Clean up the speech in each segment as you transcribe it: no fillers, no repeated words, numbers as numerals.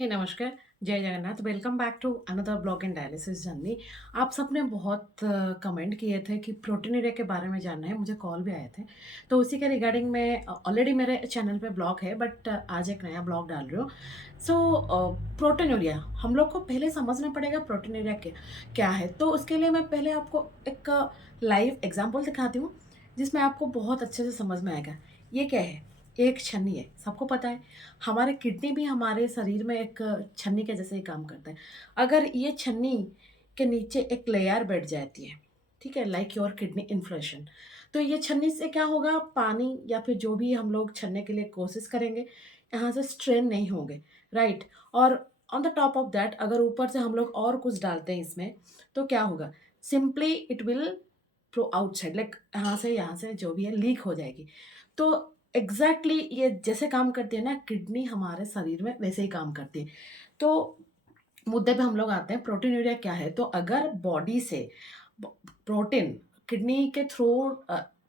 हे नमस्कार, जय Jagannath. Welcome back to another blog and dialysis journey. आप सबने बहुत कमेंट किए थे कि प्रोटीनूरिया के बारे में जानना है, मुझे कॉल भी आए थे। तो उसी के रिगार्डिंग मैं ऑलरेडी मेरे चैनल पे ब्लॉग है बट आज एक नया ब्लॉग डाल रही हूँ। प्रोटीनूरिया हम लोग को पहले समझना पड़ेगा प्रोटीनूरिया क्या है। तो उसके लिए मैं पहले आपको एक लाइव एग्जांपल दिखाती हूँ, जिसमें आपको बहुत अच्छे से समझ में आएगा। ये क्या है? ये एक छन्नी है, सबको पता है। हमारे किडनी भी हमारे शरीर में एक छन्नी के जैसे ही काम करता है। अगर ये छन्नी के नीचे एक लेयर बैठ जाती है, ठीक है? लाइक योर किडनी इन्फ्लेशन, तो ये छन्नी से क्या होगा, पानी या फिर जो भी हम लोग छन्ने के लिए कोशिश करेंगे, यहाँ से स्ट्रेन नहीं होंगे, राइट? और on the top of that अगर ऊपर से हम लोग और कुछ डालते हैं इसमें, तो क्या होगा? Simply it will throw outside, like यहाँ से जो भी है लीक हो जाएगी। तो एग्ज़ैक्टली ये जैसे काम करती है ना किडनी हमारे शरीर में, वैसे ही काम करती है। तो मुद्दे पे हम लोग आते हैं, प्रोटीनूरिया क्या है? तो अगर बॉडी से ब प्रोटीन किडनी के थ्रू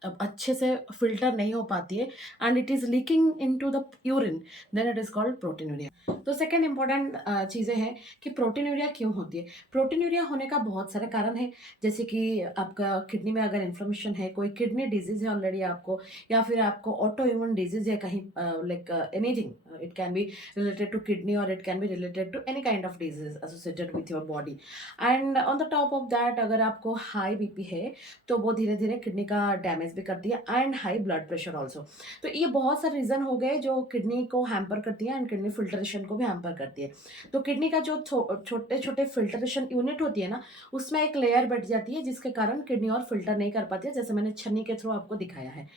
अच्छे से फ़िल्टर नहीं हो पाती है and it is leaking into the urine, then it is called proteinuria. तो सेकंड इम्पोर्टेंट चीज़ें हैं कि प्रोटीनूरिया क्यों होती है? प्रोटीनूरिया होने का बहुत सारे कारण हैं, जैसे कि आपका किडनी में अगर इन्फ्लेमेशन है, कोई किडनी डिज़ीज़ है ऑलरेडी आपको, या फिर आपको ऑटो इम्यून डिज़ीज़ है कहीं, like anything, it can be related to kidney or it can be related to any kind of disease associated with your body. And on the top of that अगर आपको high BP है तो वो धीरे धीरे kidney का damage भी करती है, and high blood pressure also. तो ये बहुत सारे रीज़न हो गए जो किडनी को हैम्पर करती है एंड किडनी फिल्ट्रेशन को भी हैम्पर करती है। तो किडनी का जो छोटे छोटे फिल्ट्रेशन यूनिट होती है ना, उसमें एक लेयर बैठ जाती है जिसके कारण किडनी और फिल्टर नहीं कर पाती है, जैसे मैंने छन्नी के थ्रू आपको दिखाया है।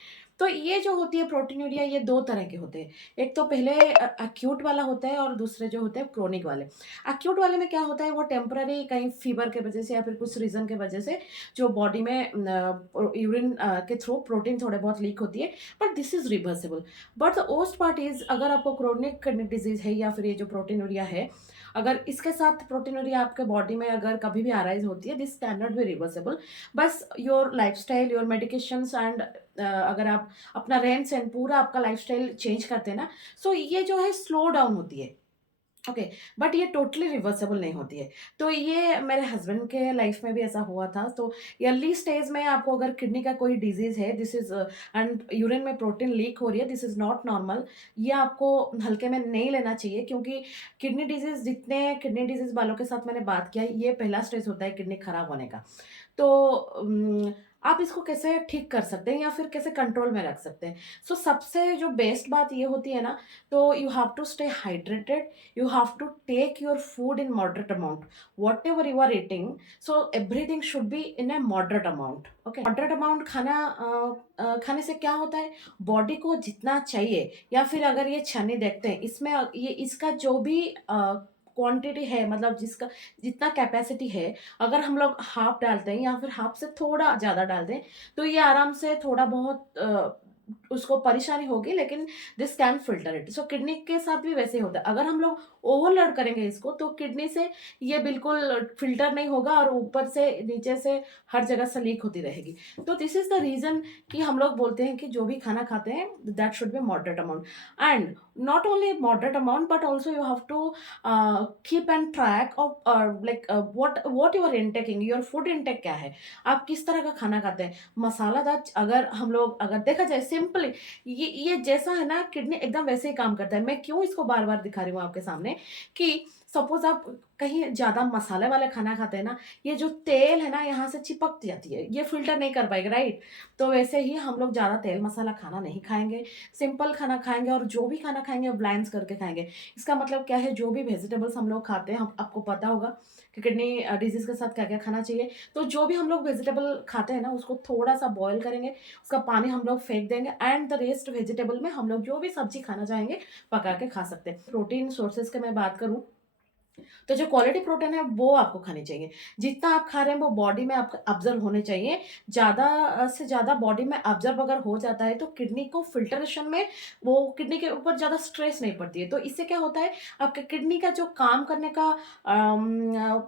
तो ये जो होती है प्रोटीनूरिया, ये दो तरह के होते हैं। एक तो पहले एक्यूट वाला होता है और दूसरे जो होते हैं क्रोनिक वाले। एक्यूट वाले में क्या होता है, वो टेम्पररी कहीं फीवर के वजह से या फिर कुछ रीज़न के वजह से जो बॉडी में यूरिन के थ्रू प्रोटीन थोड़े बहुत लीक होती है, but this is reversible. But the worst part is अगर आपको क्रोनिक किडनी डिजीज़ है या फिर ये जो प्रोटीनूरिया है, अगर इसके साथ प्रोटीनूरिया आपके बॉडी में अगर कभी भी अराइज़ होती है, this can not be reversible. बस your lifestyle, your medications and अगर आप अपना रहन-सहन पूरा आपका लाइफ़स्टाइल चेंज करते हैं ना, सो ये जो है स्लो डाउन होती है। ओके, बट ये टोटली रिवर्सिबल नहीं होती है। तो ये मेरे हस्बैंड के लाइफ में भी ऐसा हुआ था। तो अर्ली स्टेज में आपको अगर किडनी का कोई डिज़ीज़ है, दिस इज़ एंड यूरिन में प्रोटीन लीक हो रही है, दिस इज़ नॉट नॉर्मल। ये आपको हल्के में नहीं लेना चाहिए, क्योंकि किडनी डिज़ीज़, जितने किडनी डिज़ीज़ वालों के साथ मैंने बात किया है, ये पहला स्टेज होता है किडनी खराब होने का। तो आप इसको कैसे ठीक कर सकते हैं या फिर कैसे कंट्रोल में रख सकते हैं? सो सबसे जो बेस्ट बात ये होती है ना, तो you have to stay hydrated, you have to take your food in moderate amount, whatever you are eating, so everything should be in a moderate amount, okay? moderate amount खाने से क्या होता है, बॉडी को जितना चाहिए, या फिर अगर ये छन्नी देखते हैं इसमें ये इसका जो भी क्वांटिटी है, मतलब जिसका जितना कैपेसिटी है, अगर हम लोग हाफ डालते हैं या फिर हाफ से थोड़ा ज़्यादा डालते हैं, तो ये आराम से थोड़ा बहुत उसको परेशानी होगी, लेकिन this can filter it. So kidney के साथ भी वैसे ही होता है। अगर हम लोग ओवरलोड करेंगे इसको, तो किडनी से ये बिल्कुल फ़िल्टर नहीं होगा और ऊपर से नीचे से हर जगह से लीक होती रहेगी। तो दिस इज़ द रीज़न कि हम लोग बोलते हैं कि जो भी खाना खाते हैं, that should be moderate amount, and not only moderate amount but also you have to keep an track of like what you are intaking, your food intake क्या है? आप किस तरह का खाना खाते हैं? मसालादार, अगर हम लोग अगर देखा जाए सिंपली, ये जैसा है ना, किडनी एकदम वैसे ही काम करता है। मैं क्यों इसको बार-बार दिखा रही हूँ आपके सामने कि सपोज़ आप कहीं ज़्यादा मसाले वाले खाना खाते हैं ना, ये जो तेल है ना यहाँ से चिपक जाती है, ये फ़िल्टर नहीं कर पाएगा, राइट? तो वैसे ही हम लोग ज़्यादा तेल मसाला खाना नहीं खाएँगे, सिंपल खाना खाएँगे, और जो भी खाना खाएँगे बैलेंस करके खाएँगे। इसका मतलब क्या है, जो भी वेजिटेबल्स हम लोग खाते हैं, हम आपको पता होगा कि किडनी डिज़ीज़ के साथ क्या-क्या खाना चाहिए। तो जो भी हम लोग वेजिटेबल खाते हैं ना, उसको थोड़ा-सा बॉयल करेंगे, उसका पानी हम लोग फेंक देंगे, एंड द रेस्ट वेजिटेबल में हम लोग जो भी सब्ज़ी खाना चाहेंगे, पका के खा सकते हैं। प्रोटीन सोर्सेज़ की मैं बात करूँ, तो जो क्वालिटी प्रोटीन है वो आपको खानी चाहिए। जितना आप खा रहे हैं वो बॉडी में आपका अब्ज़ॉर्ब होने चाहिए। ज़्यादा से ज़्यादा बॉडी में अब्ज़ॉर्ब अगर हो जाता है, तो किडनी को फ़िल्टरेशन में वो किडनी के ऊपर ज़्यादा स्ट्रेस नहीं पड़ती है। तो इससे क्या होता है, आपके किडनी का जो काम करने का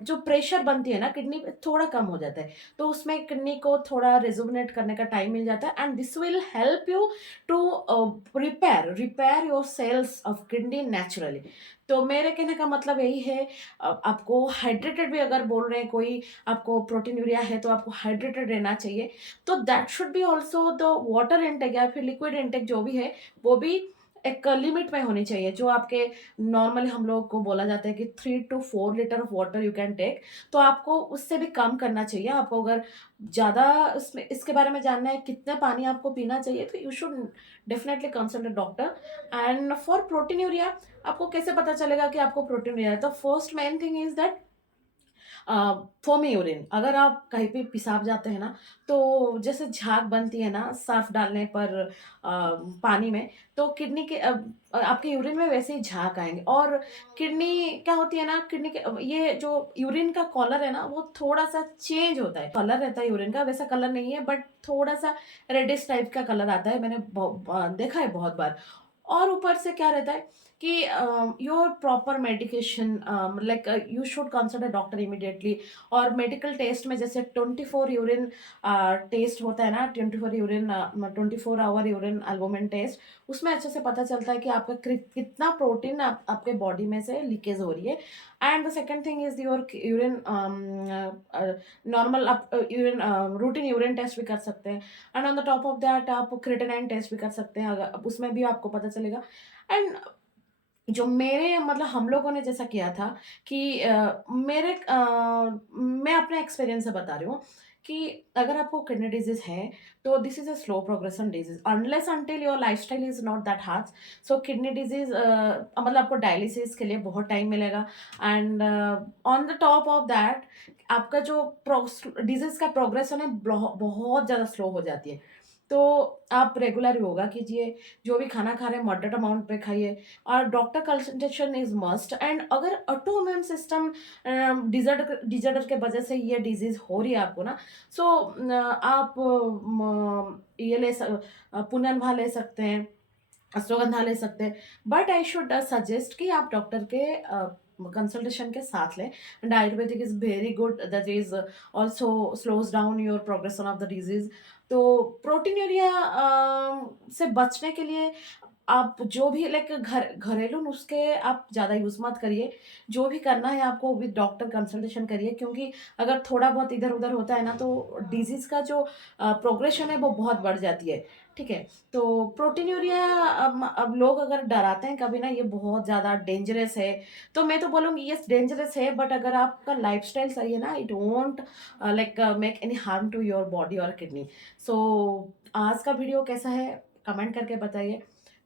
जो प्रेशर बनती है ना किडनी पे, थोड़ा कम हो जाता है। तो उसमें किडनी को थोड़ा रिजुविनेट करने का टाइम मिल जाता है, and this will help you to repair repair your cells of kidney naturally. तो मेरे कहने का मतलब यही है, आपको हाइड्रेटेड भी अगर बोल रहे हैं कोई, आपको प्रोटीनूरिया है तो आपको हाइड्रेटेड रहना चाहिए। तो that should B also the water intake या फिर लिक्विड इनटेक जो भी है, वो भी एक लिमिट में होनी चाहिए। जो आपके नॉर्मली हम लोग को बोला जाता है कि 3 to 4 litre of water you can take, तो आपको उससे भी कम करना चाहिए। आपको अगर ज़्यादा इसमें इसके बारे में जानना है कितना पानी आपको पीना चाहिए, तो you should definitely consult a doctor. And for proteinuria आपको कैसे पता चलेगा कि आपको प्रोटीनूरिया है? तो first main thing is that foamy urine. अगर आप कहीं पे पेशाब जाते हैं ना, तो जैसे झाग बनती है ना सर्फ़ डालने पर पानी में, तो किडनी के आपके यूरिन में वैसे ही झाग आएँगे। और किडनी क्या होती है ना, किडनी के ये जो यूरिन का कलर है ना, वो थोड़ा-सा चेंज होता है। कलर रहता है यूरिन का, वैसा कलर नहीं है, बट थोड़ा-सा रेडिश टाइप का कलर आता है। मैंने देखा है बहुत बार। और ऊपर से क्या रहता है कि your proper medication, like you should consult a doctor immediately. और मेडिकल टेस्ट में जैसे 24 यूरिन टेस्ट होता है ना, 24 urine 24 hour urine albumin test, उसमें अच्छे से पता चलता है कि आपका कितना प्रोटीन आपके बॉडी में से लीकेज हो रही है। And the second thing is your urine, normal आप यूरिन रूटीन यूरिन टेस्ट भी कर सकते हैं। And on the top of that आप क्रिएटिनिन टेस्ट भी कर सकते हैं, अगर उसमें भी आपको पता चलेगा। एंड जो मेरे मतलब हम लोगों ने जैसा किया था कि मैं अपने एक्सपीरियंस से बता रही हूँ कि अगर आपको किडनी डिजीज़ है, तो this is a slow progression disease unless until your lifestyle is not that harsh. So kidney disease मतलब आपको डायलिसिस के लिए बहुत टाइम मिलेगा। And on the top of that आपका जो डिजीज़ का प्रोग्रेशन है बहुत ज़्यादा स्लो हो जाती है। तो आप रेगुलर योगा कीजिए, जो भी खाना खा रहे हैं मॉडरेट अमाउंट पे खाइए, और doctor consultation is must. And अगर autoimmune system disorder disorder के वजह से ये डिज़ीज़ हो रही है आपको ना, सो आप ये पुनर्नवा ले सकते हैं, अश्वगंधा ले सकते हैं। बट आई शुड सजेस्ट कि आप डॉक्टर के कंसल्टेशन के साथ लें। And Ayurvedic is very good, that is also slows down your progression of the disease. तो प्रोटीनूरिया से बचने के लिए आप जो भी लाइक घरेलू नुस्खे आप ज़्यादा यूज़ मत करिए। जो भी करना है आपको विद डॉक्टर कंसल्टेशन करिए, क्योंकि अगर थोड़ा बहुत इधर-उधर होता है ना, तो डिज़ीज़ का जो प्रोग्रेशन है वो बहुत बढ़ जाती है। ठीक है? तो प्रोटीनूरिया अब लोग अगर डराते हैं कभी ना, ये बहुत ज़्यादा डेंजरस है। तो मैं तो बोलूँगी यस डेंजरस है, बट अगर आपका लाइफ़स्टाइल सही है ना, it won't like make any harm to your body और किडनी। सो आज का वीडियो कैसा है कमेंट करके बताइए।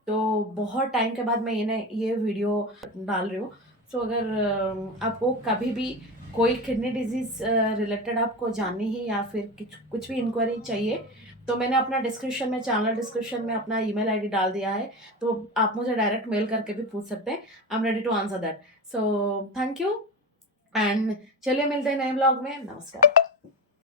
तो बहुत टाइम के बाद मैं ये वीडियो डाल रही हूँ। सो अगर आपको कभी भी कोई किडनी डिज़ीज़ रिलेटेड आपको जाननी है या फिर कुछ कुछ भी इंक्वायरी चाहिए, तो मैंने अपना डिस्क्रिप्शन में चैनल डिस्क्रिप्शन में अपना ईमेल आईडी डाल दिया है। तो आप मुझे डायरेक्ट मेल करके भी पूछ सकते हैं। I am ready to answer that. So thank you. And चलिए मिलते हैं नए ब्लॉग में। नमस्कार।